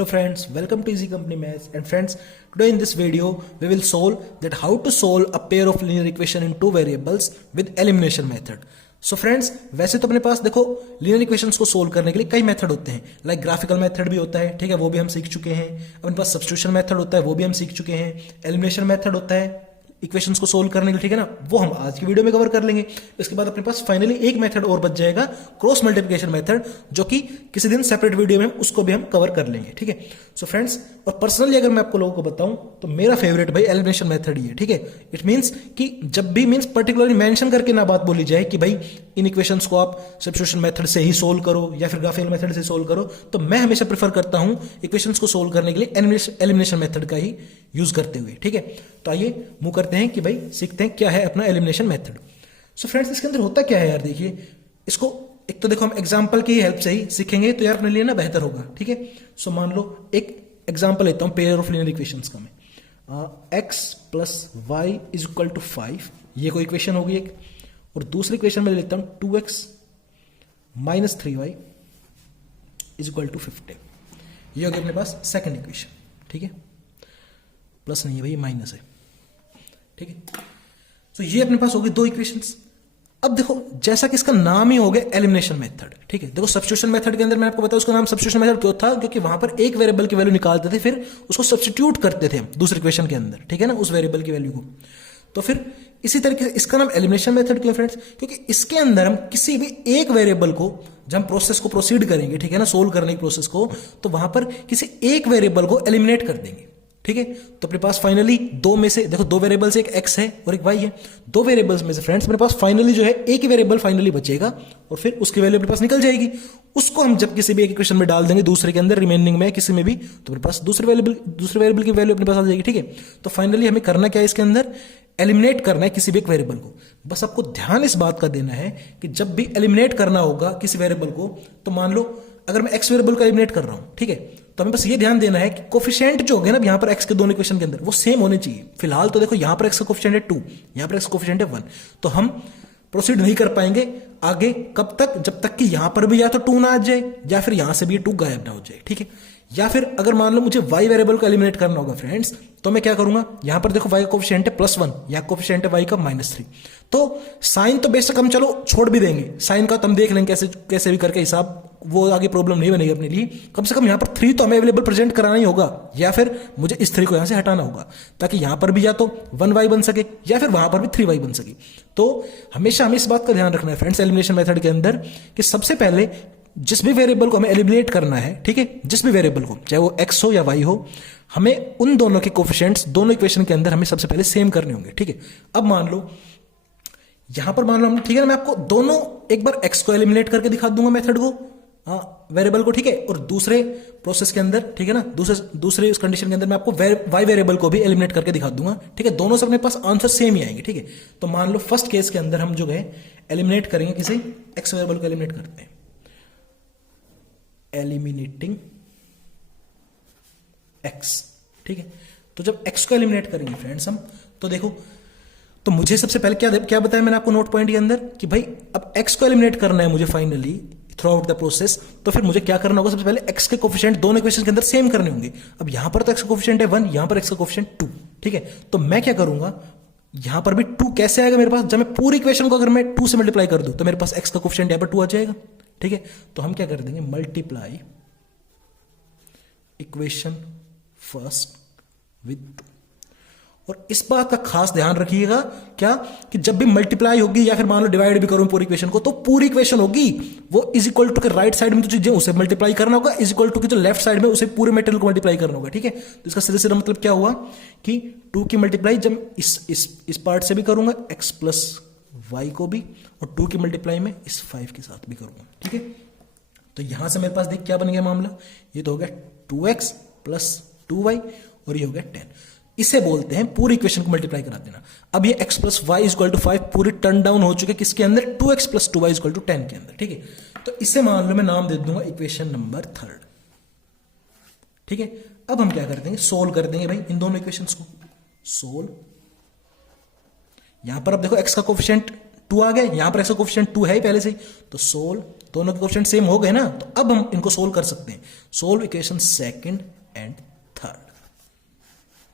Hello friends, welcome to Easy Company Maths, and friends, today in this video we will solve that how to solve a pair of linear equation in two variables with elimination method. So friends, वैसे तो अपने पास देखो linear equations को solve करने के लिए कई method होते हैं, लाइक ग्राफिकल मेथड भी होता है, ठीक है, वो भी हम सीख चुके हैं. अपने पास सब्स्टिट्यूशन मेथड होता है, वो भी हम सीख चुके हैं. एलिमिनेशन मेथड होता है इक्वेशंस को सोल्व करने के लिए, ठीक है ना, वो हम आज की वीडियो में कवर कर लेंगे. इसके बाद अपने पास फाइनली एक मेथड और बच जाएगा, क्रॉस मल्टीप्लिकेशन मेथड, जो कि किसी दिन सेपरेट वीडियो में हम उसको भी हम कवर कर लेंगे, ठीक है. सो फ्रेंड्स, और पर्सनली अगर मैं आपको लोगों को बताऊं तो मेरा फेवरेट भाई एलिमिनेशन मेथड ही है, ठीक है. इट मींस कि जब भी मींस पर्टिकुलरली मेंशन करके ना बात बोली जाए कि भाई इन इक्वेशंस को आप सब्स्टिट्यूशन मेथड से ही सोल्व करो या फिर ग्राफिकल मेथड से सोल्व करो, तो मैं हमेशा प्रेफर करता हूं इक्वेशंस को सोल्व करने के लिए एलिमिनेशन मेथड का ही यूज करते हुए, ठीक है. तो आइए मूव करते हैं कि भाई सीखते हैं क्या है अपना एलिमिनेशन मेथड. सो फ्रेंड्स, इसके अंदर होता क्या है यार, देखिए इसको एक तो देखो हम एग्जांपल की हेल्प से ही सीखेंगे तो यार अपने लिए ना बेहतर होगा, ठीक है. सो मान लो एक एग्जांपल लेता हूं पेयर ऑफ लीनियर इक्वेशंस का मैं. x plus y is equal to 5, ये कोई इक्वेशन होगी एक. और दूसरी इक्वेशन में लेता हूं 2x minus 3y is equal to 15. ये होगी अपने पास सेकेंड इक्वेशन, ठीक है. प्लस नहीं है भाई, माइनस है, ठीक है. तो ये अपने पास होगी दो इक्वेशंस. अब देखो जैसा कि इसका नाम ही हो गया एलिमिनेशन मेथड, ठीक है. देखो सब्स्टिट्यूशन मेथड के अंदर मैं आपको बताऊं उसका नाम सब्स्टिट्यूशन मेथड क्यों था, क्योंकि वहां पर एक वेरिएबल की वैल्यू निकालते थे, फिर उसको सब्स्टिट्यूट करते थे हम दूसरे इक्वेशन के अंदर, ठीक है ना, उस वेरिएबल की वैल्यू को. तो फिर इसी तरीके से इसका नाम एलिमिनेशन मेथड क्यों फ्रेंड्स, क्योंकि इसके अंदर हम किसी भी एक वेरिएबल को जब हम प्रोसेस को प्रोसीड करेंगे, ठीक है ना, सोल्व करने की प्रोसेस को, तो वहां पर किसी एक वेरिएबल को एलिमिनेट कर देंगे, ठीक है. तो अपने पास फाइनली दो में से देखो दो वेरिएबल्स, एक x है और एक y है. दो वेरिएबल्स में से फ्रेंड्स मेरे पास फाइनली जो है एक ही वेरिएबल फाइनली बचेगा और फिर उसकी वैल्यू अपने पास निकल जाएगी. उसको हम जब किसी भी एक इक्वेशन में डाल देंगे दूसरे के अंदर, रिमेनिंग में किसी में भी, तो मेरे पास दूसरे वेरिएबल की वैल्यू अपने पास आ जाएगी, ठीक है. तो फाइनली हमें करना क्या है, इसके अंदर एलिमिनेट करना है किसी भी एक वेरिएबल को. बस आपको ध्यान इस बात का देना है कि जब भी एलिमिनेट करना होगा किसी वेरिएबल को, तो मान लो अगर मैं x वेरिएबल को एलिमिनेट कर रहा हूं, ठीक है, तो हमें बस ये ध्यान देना है कि कोफिशिएंट जो होंगे ना यहां पर x के दोनों इक्वेशन के अंदर वो सेम होने चाहिए. फिलहाल तो देखो यहां पर x का कोफिशिएंट है 2, यहां पर x का कोफिशिएंट है 1, तो हम प्रोसीड नहीं कर पाएंगे आगे कब तक, जब तक कि यहां पर भी या तो 2 ना आ जाए या फिर यहां से भी 2 गायब ना हो जाए, ठीक है. या फिर अगर मान लो मुझे y वेरिएबल को एलिमिनेट करना होगा फ्रेंड्स, तो मैं क्या करूंगा, यहां पर देखो y का कोफिशिएंट है +1, यहां कोफिशिएंट है y का -3. तो साइन तो बेशक हम चलो छोड़ भी देंगे, साइन का तो हम देख लेंगे कैसे भी करके हिसाब, वो आगे प्रॉब्लम नहीं बनेगी अपने लिए. कम से कम यहां पर 3 तो हमें अवेलेबल प्रेजेंट कराना ही होगा, या फिर मुझे इस 3 को यहां से हटाना होगा, ताकि यहां पर भी या तो 1y बन सके या फिर वहां पर भी 3y बन सके. तो हमेशा हमें इस बात का ध्यान रखना है फ्रेंड्स एलिमिनेशन मेथड के अंदर कि सबसे पहले जिस भी वेरिएबल को हमें एलिमिनेट करना है, ठीक है, जिस भी वेरिएबल को, चाहे वो x हो या y हो, हमें उन दोनों के कोफिशिएंट्स दोनों इक्वेशन के अंदर हमें सबसे पहले सेम करने होंगे, ठीक है. अब मान लो यहां पर मान लो हमने, ठीक है ना, मैं आपको दोनों एक बार x को एलिमिनेट करके दिखा दूंगा मेथड को, वेरिएबल को, ठीक है, और दूसरे प्रोसेस के अंदर, ठीक है ना, दूसरे उस कंडीशन के अंदर मैं आपको y वेरिएबल को भी एलिमिनेट करके दिखा दूंगा, ठीक है. दोनों से अपने पास आंसर सेम ही आएंगे, ठीक है. तो मान लो फर्स्ट केस के अंदर हम जो है एलिमिनेट करेंगे किसी x वेरिएबल को एलिमिनेट करते हैं, एलिमिनेटिंग x, ठीक है. तो जब x को एलिमिनेट करेंगे फ्रेंड्स हम, तो देखो, तो मुझे सबसे पहले क्या बताया मैंने आपको नोट पॉइंट के अंदर कि भाई अब x को एलिमिनेट करना है मुझे finally through out the process, तो फिर मुझे क्या करना होगा, सबसे पहले x के कोफिशिएंट दोनों इक्वेशन के अंदर सेम करने होंगे. अब यहां पर तो x का कोफिशिएंट है 1, यहां पर x का कोफिशिएंट 2, ठीक है. तो मैं क्या करूंगा, यहां पर भी 2 कैसे आएगा मेरे पास, जब मैं पूरी इक्वेशन को अगर मैं 2 से मल्टीप्लाई कर दूं तो मेरे पास x का कोफिशिएंट यहां पर 2 आ जाएगा, ठीक है. तो हम क्या कर देंगे, मल्टीप्लाई इक्वेशन फर्स्ट विद 2. और इस बात का खास ध्यान रखिएगा क्या, कि जब भी मल्टीप्लाई होगी या फिर मान लो डिवाइड भी करूं पूरी इक्वेशन को, तो पूरी इक्वेशन होगी वो इज इक्वल टू के राइट साइड में जो चीजें उसे मल्टीप्लाई करना होगा, इज इक्वल टू की जो लेफ्ट साइड में उसे पूरे मटेरियल को मल्टीप्लाई करना होगा, ठीक है. तो इसका सीधे सीधा मतलब क्या हुआ कि 2 की मल्टीप्लाई जब इस पार्ट से भी करूंगा x प्लस वाई को भी, और 2 की मल्टीप्लाई में इस 5 के साथ भी करूंगा, ठीक है. तो यहां से मेरे पास देख क्या बन गया मामला, ये तो हो गया 2x प्लस 2y और ये हो गया 10. इसे बोलते हैं पूरी इक्वेशन को मल्टीप्लाई करा देना. अब ये x plus y is equal to 5 पूरी टर्न डाउन हो चुके किसके अंदर, 2x plus 2y is equal to 10 के अंदर, ठीक है. तो इसे मान लो मैं नाम दे दूंगा इक्वेशन नंबर 3, ठीक है. अब हम क्या कर देंगे, सोल्व कर देंगे भाई इन दोनों इक्वेशंस को. सोल्व, यहां पर अब देखो x का कोफिशिएंट 2 आ गया, यहां पर x का कोफिशिएंट 2 है ही पहले से ही, तो सोल्व दोनों के कोएफिशिएंट सेम हो गए ना, तो अब हम इनको सोल्व कर सकते हैं। Solve equation second and third.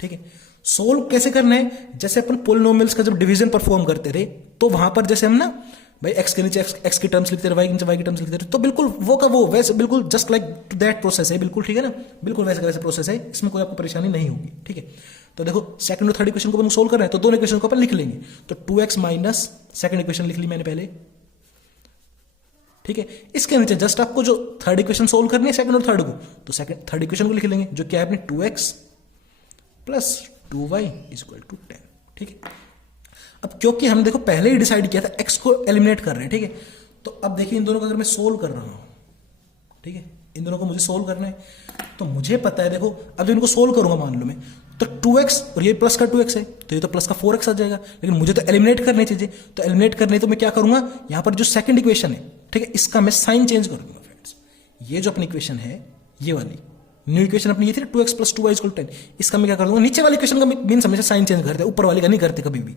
ठीक है, सोल्व कैसे करना है, जैसे अपन पोलिनोमियल्स का जब डिवीजन परफॉर्म करते थे तो वहां पर जैसे हम ना भाई एक्स के नीचे एक्स की टर्म्स लिखते थे, वाई के नीचे वाई की टर्म्स लिखते थे, तो बिल्कुल वो का वो वैसे बिल्कुल just like to that process है, बिल्कुल ठीक है ना, बिल्कुल वैसे का वैसे प्रोसेस है, इसमें कोई आपको परेशानी नहीं होगी। ठीक है, तो देखो सेकंड और थर्ड इक्वेशन को अपन सोल्व कर रहे हैं, तो दोनों इक्वेशन को अपन लिख लेंगे। तो 2x माइनस सेकंड इक्वेशन लिख ली मैंने पहले। ठीक है, इसके नीचे जस्ट आपको जो थर्ड इक्वेशन सोल्व करनी है सेकंड और थर्ड को, तो सेकंड थर्ड इक्वेशन को लिख लेंगे, जो क्या है अपनी 2x plus 2y is equal to 10। ठीक है, अब क्योंकि हम देखो पहले ही डिसाइड किया था x को एलिमिनेट कर रहे हैं। ठीक है, तो अब देखिए इन दोनों को अगर मैं सोल्व कर रहा हूं, ठीक है, इन दोनों को मुझे सोल्व करना है, तो मुझे पता है देखो अब इनको सोल्व करूंगा मान लो मैं, तो 2x और ये प्लस का 2x है, तो ये तो प्लस का 4x आ जाएगा, लेकिन मुझे तो एलिमिनेट करने चाहिए। तो एलिमिनेट करने तो मैं क्या करूंगा, यहां पर जो सेकंड इक्वेशन है, ठीक है, इसका मैं साइन चेंज कर दूंगा फ्रेंड्स। ये जो अपनी इक्वेशन है, ये वाली न्यू इक्वेशन अपनी ये थी 2x प्लस 2y इक्वल 10, इसका मैं क्या कर दूंगा, नीचे वाली इक्वेशन का मीन्स हमेशा साइन चेंज करते हैं, ऊपर वाली का नहीं करते कभी भी।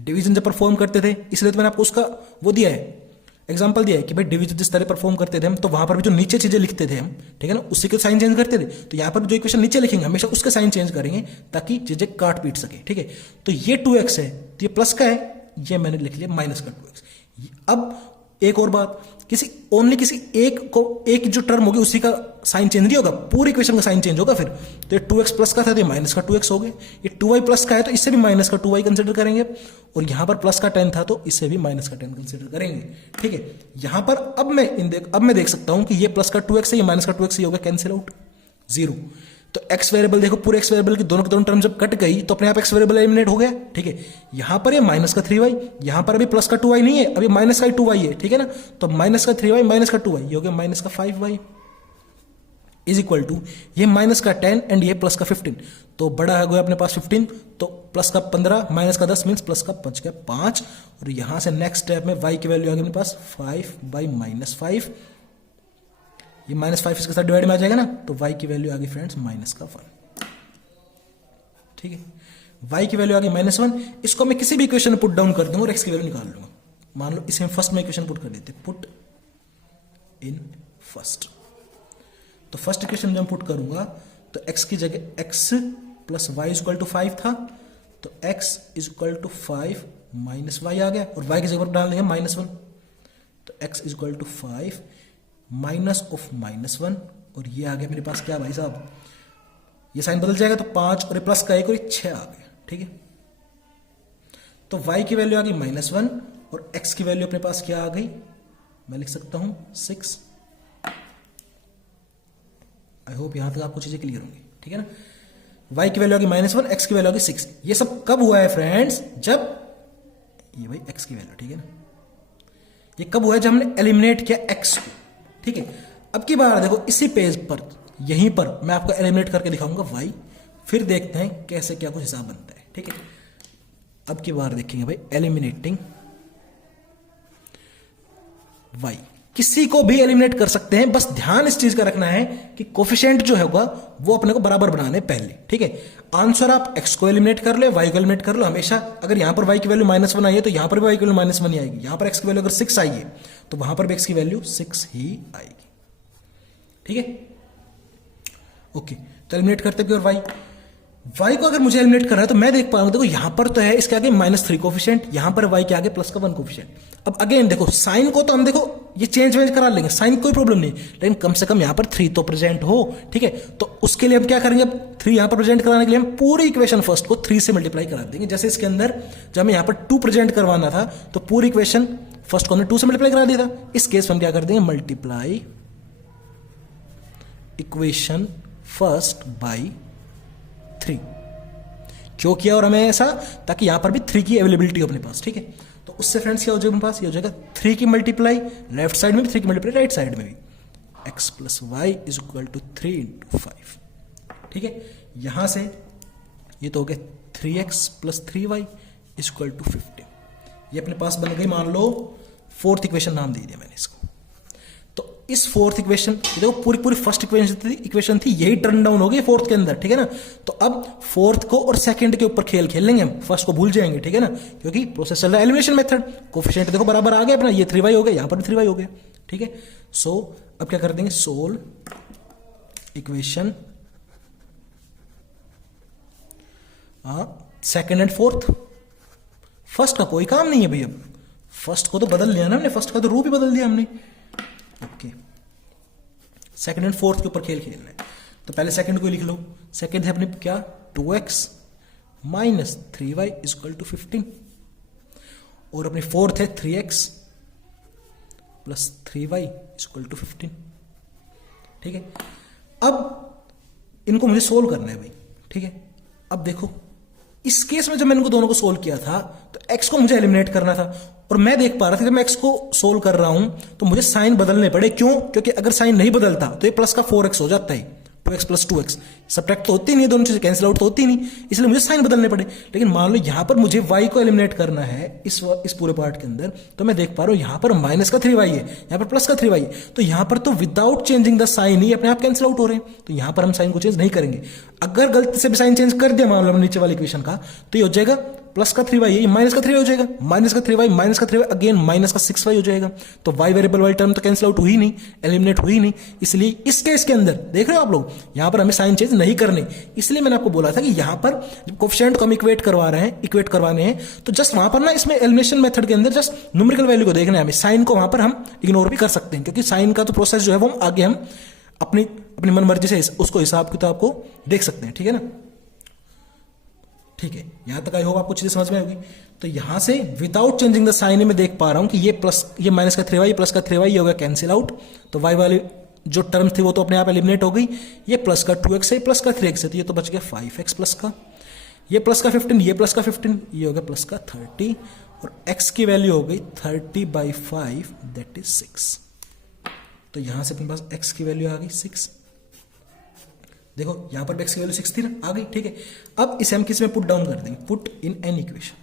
डिवीजन जब परफॉर्म करते थे, इसलिए तो मैंने आपको उसका वो दिया है, एग्जांपल दिया है कि भाई डिवीजन जिस तरह परफॉर्म करते थे हम, तो वहां पर भी जो नीचे चीजें लिखते थे हम, ठीक है ना, उसी के साइन चेंज करते थे। तो यहाँ पर जो इक्वेशन नीचे लिखेंगे हमेशा उसका साइन चेंज करेंगे ताकि चीजें काट पीट सके। ठीक है, तो ये 2x है, तो ये प्लस का है, ये मैंने लिख लिया माइनस का 2x। अब एक और बात, किसी एक को एक जो टर्म होगी उसी का साइन चेंज नहीं होगा, पूरी इक्वेशन का साइन चेंज होगा फिर। तो ये 2x प्लस का था, तो ये माइनस का 2x हो गया। ये 2y प्लस का है, तो इससे भी माइनस का 2y कंसिडर करेंगे, और यहां पर प्लस का 10 था, तो इससे भी माइनस का 10 कंसिडर करेंगे। ठीक है, यहां पर अब मैं देख सकता हूं कि ये प्लस का 2x है, ये माइनस का 2x ही हो गया, कैंसिल आउट 0। तो x वेरिएबल देखो, पूरे x वेरिएबल की दोनों टर्म जब कट गई तो अपने आप x वेरिएबल एलिमिनेट हो गया। ठीक है, यहां पर ये माइनस का 3y, यहां पर अभी प्लस का 2y नहीं है, अभी माइनस का 2y है। ठीक है ना, तो माइनस का 3y माइनस का 2y, ये हो गया माइनस का 5y इज इक्वल टू ये माइनस का 10 एंड ये प्लस का 15, तो बड़ा है गया अपने पास 15, तो प्लस का 15 माइनस का 10 मीन्स प्लस का बच गया 5। और यहां से नेक्स्ट स्टेप में y की वैल्यू आ गई अपने पास 5/-5, ये -5 इसके साथ डिवाइड में आ जाएगा ना, तो y की वैल्यू आ गई फ्रेंड्स -1। ठीक है, y की वैल्यू आ गई -1। इसको मैं किसी भी इक्वेशन में पुट डाउन कर दूंगा और x की वैल्यू निकाल लूंगा। मान लो इसे हम फर्स्ट में इक्वेशन पुट कर देते, पुट इन फर्स्ट। तो फर्स्ट इक्वेशन जब मैं पुट करूंगा तो x की जगह x plus y is equal to 5 था, तो x is equal to 5 minus y आ गया, और y की जगह पर डाल देंगे -1, तो x is equal to 5 minus of -1, और ये आ गया मेरे पास क्या भाई साहब, ये साइन बदल जाएगा, तो 5 और प्लस का 1 और 6 आ गया। ठीक है, तो y की वैल्यू आ गई -1 और x की वैल्यू अपने पास क्या आ गई, मैं लिख सकता हूं 6। आई होप यहां तक आपको चीजें क्लियर होंगी। ठीक है ना, y की वैल्यू आ गई -1, x की वैल्यू आ गई 6। ये सब कब हुआ है फ्रेंड्स, जब ये भाई x की वैल्यू, ठीक है ना, ये कब हुआ है, जब हमने एलिमिनेट किया x को। ठीक है, अब की बार देखो इसी पेज पर यहीं पर मैं आपको एलिमिनेट करके दिखाऊंगा y, फिर देखते हैं कैसे क्या कुछ हिसाब बनता है। ठीक है, अब की बार देखेंगे भाई एलिमिनेटिंग y, किसी को भी एलिमिनेट कर सकते हैं, बस ध्यान इस चीज का रखना है कि कोफिशिएंट जो होगा वो अपने को बराबर बनाने पहले। ठीक है, आंसर आप x को एलिमिनेट कर लो, y को एलिमिनेट कर लो हमेशा। अगर यहां पर y की वैल्यू -1 आई है, तो यहां पर भी y की वैल्यू -1 ही आएगी। यहां पर x की वैल्यू अगर 6 आई है, तो वहां पर भी x की वैल्यू 6 ही आएगी। ठीक है, ओके, तो एलिमिनेट करते भी, और y को अगर मुझे एलिमिनेट करना है तो मैं देख पाऊंगा, देखो यहां पर तो है इसके आगे -3 कोफिशिएंट, यहां पर y के आगे प्लस का 1 कोफिशिएंट। अब अगेन देखो साइन को तो हम देखो ये चेंज करा लेंगे, साइन कोई प्रॉब्लम नहीं, लेकिन कम से कम यहां पर 3 तो प्रेजेंट हो। ठीक है, तो उसके लिए हम क्या करेंगे, अब 3 यहां पर प्रेजेंट कराने के लिए हम पूरी इक्वेशन फर्स्ट को 3 से मल्टीप्लाई करा देंगे। जैसे इसके अंदर जब हमें यहां पर 2 प्रेजेंट करवाना था, तो पूरी इक्वेशन फर्स्ट को हमने 2 से मल्टीप्लाई करा दिया था। इस केस में हम क्या कर देंगे, मल्टीप्लाई इक्वेशन फर्स्ट बाई 3। क्यों किया और हमें ऐसा, ताकि यहां पर भी 3 की अवेलेबिलिटी हो अपने पास। ठीक है, तो उससे फ्रेंड्स क्या हो जाएगा अपने पास, ये हो जाएगा 3 की मल्टीप्लाई लेफ्ट साइड में भी, 3 की मल्टीप्लाई राइट साइड में भी, x plus y is equal to 3 × 5। ठीक है, यहां से ये तो हो गया 3x plus 3y is equal to 15। ये अपने पास बन गई, मान लो फोर्थ इक्वेशन नाम दे दिया मैंने इसको। तो इस फोर्थ इक्वेशन, देखो पूरी फर्स्ट इक्वेशन थी यही टर्न डाउन हो गई फोर्थ के अंदर। ठीक है ना, तो अब फोर्थ को और सेकंड के ऊपर खेल लेंगे हम, फर्स्ट को भूल जाएंगे। ठीक है ना, क्योंकि प्रोसेस चल रहा है एलिमिनेशन मेथड, कोफिशिएंट देखो बराबर आ गया अपना, ये 3y हो गया, यहां पर भी 3y हो गया। ठीक है, सो अब क्या कर देंगे, solve equation second and fourth. First का कोई काम नहीं है भाई, अब फर्स्ट को तो बदल लिया ना हमने, फर्स्ट का तो रूप ही बदल दिया हमने। ओके, सेकेंड एंड फोर्थ के ऊपर खेल खेलना है। तो पहले सेकंड को लिख लो। सेकंड है अपने क्या, 2x minus 3y is equal to 15, और अपनी फोर्थ है 3x plus 3y is equal to 15। ठीक है, अब इनको मुझे सोल्व करना है भाई। ठीक है, अब देखो इस केस में जब मैंने इनको दोनों को सोल्व किया था तो x को मुझे एलिमिनेट करना था, और मैं देख पा रहा था जब मैं x को सोल्व कर रहा हूं तो मुझे साइन बदलने पड़े। क्यों? क्योंकि अगर साइन नहीं बदलता तो ये प्लस का 4x हो जाता है, 2x प्लस 2x सब्ट्रैक्ट तो होती नहीं है, दोनों चीजें कैंसिल आउट तो होती नहीं, इसलिए मुझे साइन बदलने पड़े। लेकिन मान लो यहां पर मुझे y को एलिमिनेट करना है इस पूरे पार्ट के अंदर, तो मैं देख पा रहा हूं यहां पर माइनस का 3y है, यहां पर प्लस का 3y है, तो यहां पर तो विदाउट चेंजिंग द साइन ही अपने आप कैंसिल आउट हो रहे हैं, तो यहां पर हम साइन को चेंज नहीं करेंगे। अगर गलती से भी साइन चेंज कर दिया मान लो नीचे वाली इक्वेशन का, तो ये हो जाएगा प्लस का 3y, ये माइनस का 3y हो जाएगा, माइनस का 3y माइनस का 3y अगेन माइनस का 6y हो जाएगा। तो y वेरिएबल वाली टर्म तो कैंसिल आउट हुई नहीं, एलिमिनेट हुई नहीं, इसलिए इस केस के अंदर देख रहे हो आप लोग, यहां पर हमें साइन चेंज नहीं करने। इसलिए मैंने आपको बोला था कि यहां पर जब कोएफिशिएंट को हम इक्वेट करवाने हैं तो जस्ट वहां पर ना इसमें एलिमिनेशन मेथड के अंदर जस्ट न्यूमेरिकल वैल्यू को देखना है हमें, साइन को वहां पर हम इग्नोर भी कर सकते हैं, क्योंकि साइन का तो प्रोसेस जो है वो आगे हम अपनी मन मर्जी से उसको हिसाब किताब को देख सकते हैं। ठीक है ना, ठीक है, यहां तक आई होप आपको चीजें समझ में आएगी। तो यहां से विदाउट चेंजिंग द साइन में देख पा रहा हूं कि ये माइनस का 3y प्लस का 3y ये हो गया कैंसिल आउट, तो y वाली जो टर्म थी वो तो अपने आप एलिमिनेट हो गई। ये प्लस का 2x है, प्लस का 3x है, तो ये तो बच गया 5x प्लस का, ये प्लस का 15, ये प्लस का 15, ये हो गया प्लस का 30, और x की वैल्यू हो गई 30/5 दैट इज 6। तो यहां से अपने पास x की वैल्यू आ गई 6। देखो यहां पर x की वैल्यू 6 थी ना, आ गई। ठीक है, अब इसे हम किस में पुट डाउन कर देंगे, पुट इन एन इक्वेशन।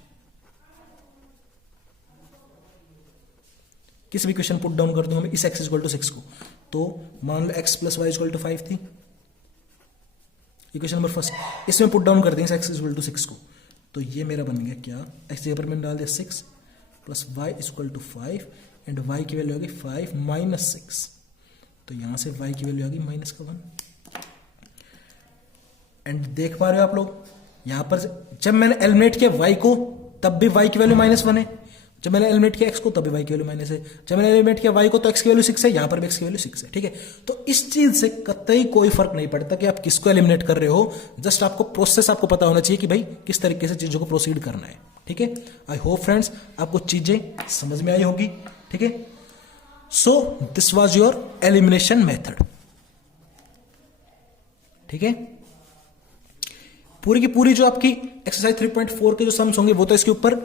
किस भी इक्वेशन पुट डाउन कर दूंगा मैं इस x इक्वल टू 6 को, तो मान लो x plus y equal to 5 थी, इक्वेशन नंबर फर्स्ट, इसमें पुट डाउन कर देंगे x इक्वल टू 6 को, तो ये मेरा बन गया क्या, x जगह पर मैंने डाल दिया 6 plus y equal to 5 and y की वैल्यू आ गई 5 माइनस 6, तो यहां से y की वैल्यू आ गई माइनस का 1। एंड देख पा रहे हो आप लोग यहां पर जब मैंने एलिमिनेट किया y को तब भी y की वैल्यू -1 है, जब मैंने एलिमिनेट किया x को तब भी y की वैल्यू माइनस है, जब मैंने एलिमिनेट किया y को तो x की वैल्यू 6 है, यहां पर भी x की वैल्यू 6 है। ठीक है, तो इस चीज से कतई कोई फर्क नहीं पड़ता कि आप किसको एलिमिनेट कर रहे हो, जस्ट आपको प्रोसेस आपको पता होना चाहिए कि भाई किस तरीके से चीजों को प्रोसीड करना है। ठीक है, आई होप फ्रेंड्स आपको चीजें समझ में आई होगी। ठीक है, so this was your elimination method. ठीक है, पूरी की पूरी जो आपकी एक्सरसाइज 3.4 के जो सम्स होंगे वो तो इसके ऊपर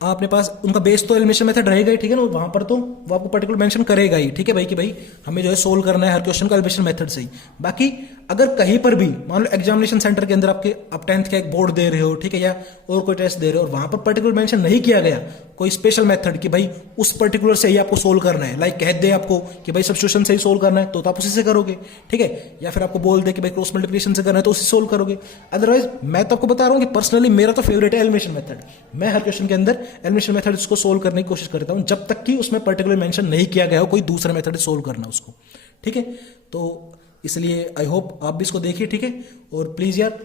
आपने पास उनका बेस तो एलिमिनेशन मेथड रहेगा ही। ठीक है ना, वहां पर तो वो आपको पर्टिकुलर मेंशन करेगा ही। ठीक है भाई, कि भाई हमें जो है सोल्व करना है हर क्वेश्चन का एलिमिनेशन मेथड से ही। बाकी अगर कहीं पर भी मान लो एग्जामिनेशन सेंटर के अंदर आप 10th का एक बोर्ड दे रहे हो, ठीक है, या और कोई टेस्ट दे रहे हो और वहां पर पर्टिकुलर मेंशन नहीं किया गया कोई स्पेशल मेथड कि भाई उस पर्टिकुलर से ही आपको सोल्व करना है, लाइक कह दे आपको कि भाई सब्स्टिट्यूशन से ही सोल्व करना है तो आप उसी से करोगे। ठीक है, या फिर आपको बोल दे कि भाई क्रॉस मल्टीप्लिकेशन से करना है तो उसी सोल्व करोगे। अदरवाइज मैं तो आपको बता रहा हूं कि पर्सनली मेरा तो फेवरेट है एलिमिनेशन मेथड। मैं हर क्वेश्चन के अंदर एलिमिनेशन मेथड को सोल्व करने की कोशिश करता हूं जब तक कि उसमें पर्टिकुलर मेंशन नहीं किया गया हो कोई दूसरा मेथड सोल्व करना उसको। ठीक है, तो इसलिए आई होप आप भी इसको देखिए। ठीक है, और प्लीज यार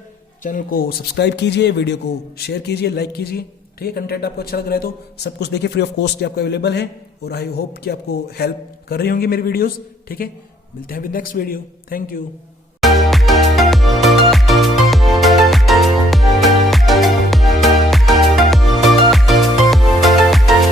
चैनल को सब्सक्राइब कीजिए, वीडियो को शेयर कीजिए, लाइक कीजिए। ठीक है, कंटेंट आपको अच्छा लग रहा है तो सब कुछ देखिए, फ्री ऑफ कॉस्ट आपको अवेलेबल है, और आई होप कि आपको हेल्प कर रही होंगी मेरी वीडियोस। ठीक है, मिलते हैं with next video. Thank you.